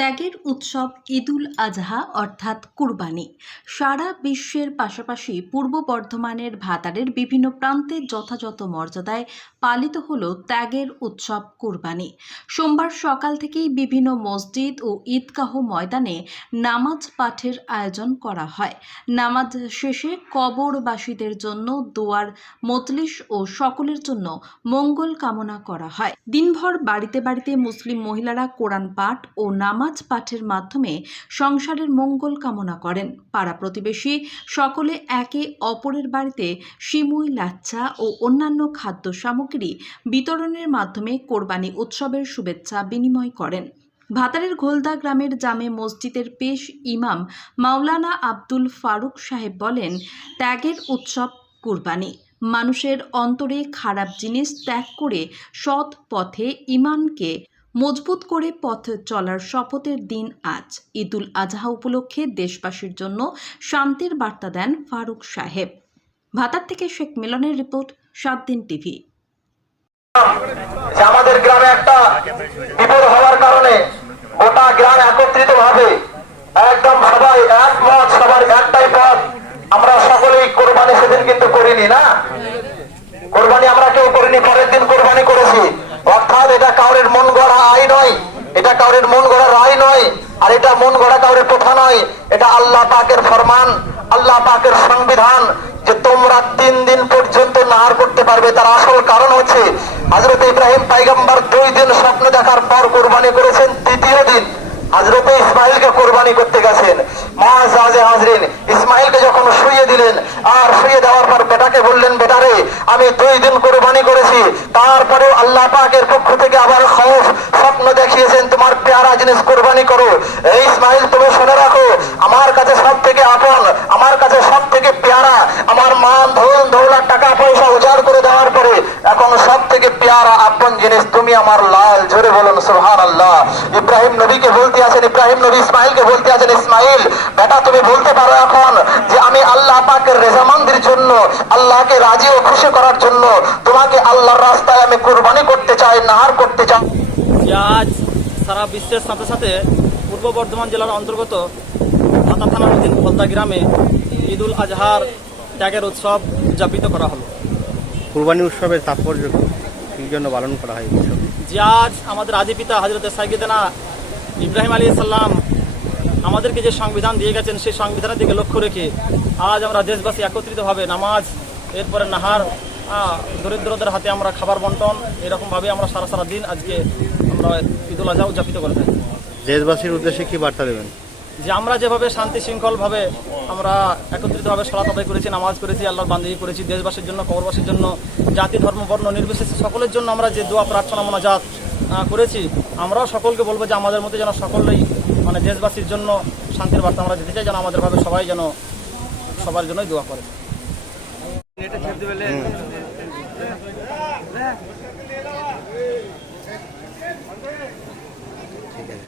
ত্যাগের উৎসব ঈদুল আজহা অর্থাৎ কুরবানি। সারা বিশ্বের পাশাপাশি পূর্ব বর্ধমানের ভাতারের বিভিন্ন প্রান্তে যথাযথ মর্যাদায় পালিত হল ত্যাগের উৎসব কুরবানি। সোমবার সকাল থেকেই বিভিন্ন মসজিদ ও ঈদগাহ ময়দানে নামাজ পাঠের আয়োজন করা হয়। নামাজ শেষে কবরবাসীদের জন্য দোয়ার মজলিস ও সকলের জন্য মঙ্গল কামনা করা হয়। দিনভর বাড়িতে বাড়িতে মুসলিম মহিলারা কোরআন পাঠ ও নামাজ পাঠের মাধ্যমে সংসারের মঙ্গল কামনা করেন। পাড়া প্রতিবেশী সকলে একে অপরের বাড়িতে সিমুই, লাচ্ছা ও অন্যান্য খাদ্য সামগ্রী বিতরণের মাধ্যমে কোরবানি উৎসবের শুভেচ্ছা বিনিময় করেন। ভাতারের ঘোলদা গ্রামের জামে মসজিদের পেশ ইমাম মাওলানা আব্দুল ফারুক সাহেব বলেন, ত্যাগের উৎসব কুরবানি। মানুষের অন্তরে খারাপ জিনিস ত্যাগ করে সৎ পথে ইমানকে মজবুত করে পথ চলার শপথের দিন আজ। ঈদুল আজহা উপলক্ষে দেশবাসীর জন্য শান্তির বার্তা দেন ফারুক সাহেব। ভাতার থেকে শেখ মিলনের রিপোর্ট, সাত দিন টিভি। আমাদের গ্রামে একটা বিপদ হওয়ার কারণে গোটা গ্রাম একত্রিত ভাবে একদম সবাই একমত সবার একটাই পথ আমরা সকলেই কোরবানি সেদিন কিন্তু করিনি না কোরবানি আমরা কেউ করিনি পরের দিন কোরবানি করেছি অর্থাৎ এটা কাউরের মন গড়া আই নয় এটা কাউরের মন গড়া রায় নয় আর এটা মন গড়া প্রথা নয়, এটা আল্লাহ পাকের ফরমান, আল্লাহ পাকের সংবিধান যে তোমরা তিন দিন পর্যন্ত নাহার করতে পারবে। তার আসল কারণ হচ্ছে হজরত ইব্রাহিম পাইগাম্বার দুই দিন স্বপ্ন দেখার পর কোরবানি করেছেন, তৃতীয় দিন হজরত ইসমাইলকে কোরবানি করতে গেছেন। মহাজাজে হাজরিন, ইসমাইলকে যখন শুয়ে দিলেন, আর শুয়ে দেওয়ার পর বেটাকে বললেন বেটারে আমি দুই দিন কোরবানি করেছি তারপরে আল্লাহ পাকের পক্ষ থেকে আবার খৌফ, স্বপ্ন দেখিয়েছেন, তোমার পেয়ারা জিনিস কোরবানি করো এই ইসমাইল তুমি শুনে রাখো আমার কাছে সব থেকে আপন আমার কাছে সব থেকে পেয়ারা আমার মান ধন দৌলত টাকা পয়সা উজাড় করে দেওয়ার পরে এখন সব থেকে পেয়ারা আপন জিনিস তুমি আমার লাল জোরে বলুন সুহান আল্লাহ ইব্রাহিম নবীকে বলতে আছেন ইব্রাহিম নবী ইসমাইলকে বলতে আছেন ইসমাইল বেটা তুমি বলতে পারো এখন যে আমি আল্লাহ পাকের রেজামান্দির জন্য আল্লাহকে রাজি ও খুশি করার জন্য তোমাকে আল্লাহর রাস্তায় আমি কুরবানি করতে চাই নাহার করতে চাই। আজ সারা বিশ্বের সাথে সাথে পূর্ব বর্ধমান জেলার অন্তর্গত ভাতা থানার অধীন ফলতা গ্রামে ঈদুল আজহার ত্যাগের উৎসব উদযাপিত করা হলো। কুরবানি উৎসবের তাৎপর্য কি? কি জন্য পালন করা হয় এই উৎসব? যে আজ আমাদের আদি পিতা হজরত সাইকেদানা ইব্রাহিম আলী সাল্লাম আমাদেরকে যে সংবিধান দিয়ে গেছেন সেই সংবিধানের দিকে লক্ষ্য রেখে আজ আমরা দেশবাসী একত্রিতভাবে নামাজ এরপরে নাহার দরিদ্রদের হাতে আমরা খাবার বন্টন এরকমভাবে আমরা সারা সারা দিন আজকে আমরা ঈদুল আজহা উদযাপিত করে থাকি। দেশবাসীর উদ্দেশ্যে কি বার্তা দেবেন? যে আমরা যেভাবে শান্তি শৃঙ্খলভাবে আমরা একত্রিতভাবে সলাত আদায় করেছি নামাজ করেছি আল্লাহর বান্ধবী করেছি দেশবাসীর জন্য কবরবাসীর জন্য জাতি ধর্ম বর্ণ নির্বিশেষে সকলের জন্য আমরা যে দোয়া প্রার্থনা মোনাজাত করেছি আমরাও সকলকে বলব যে আমাদের মধ্যে যেন সকলেই মানে দেশবাসীর জন্য শান্তির বার্তা আমরা দিতে চাই যেন আমাদের ভাবে সবাই যেন সবার জন্যই দোয়া করে।